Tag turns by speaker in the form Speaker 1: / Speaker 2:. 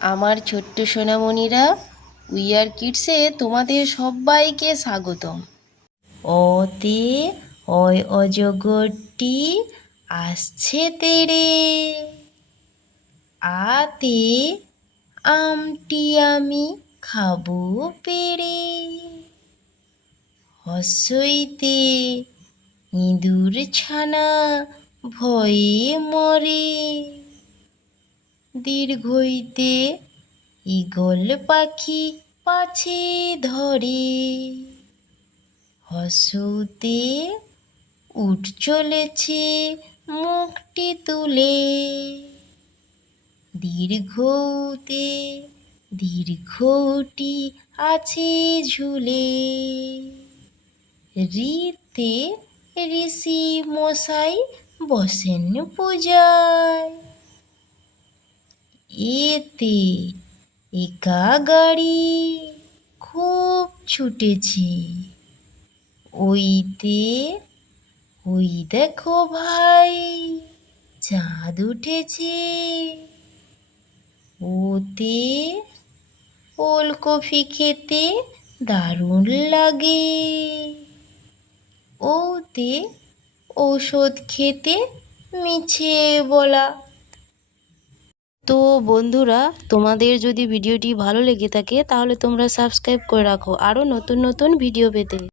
Speaker 1: আমার ছোট্ট সোনামণিরা উই আর কিডসে তোমাদের সবাইকে স্বাগতম। অতে অয় অজগরটি আসছে তেরে আতে আমটি আমি খাব পেরে হস্যইতে ইঁদুর ছানা ভয়ে মরে। দীর্ঘইতে ঈগল পাখি পাছে ধরে। হসুতে উঠ চলেছে মুখটি তুলে। দীর্ঘতে দীর্ঘটি আছে ঝুলে। রীতে ঋষি মশাই বসেন পূজায়। এতে একা গাড়ি খুব ছুটেছে। ওইতে, ওই দেখো ভাই, চাঁদ উঠেছে। ওতে ওলকপি খেতে দারুণ লাগে। ওতে ঔষধ খেতে মিছে বলা তো বন্ধুরা, তোমাদের যদি ভিডিওটি ভালো লেগে থাকে, তাহলে তোমরা সাবস্ক্রাইব করে রাখো। আরও নতুন নতুন ভিডিও পেতে।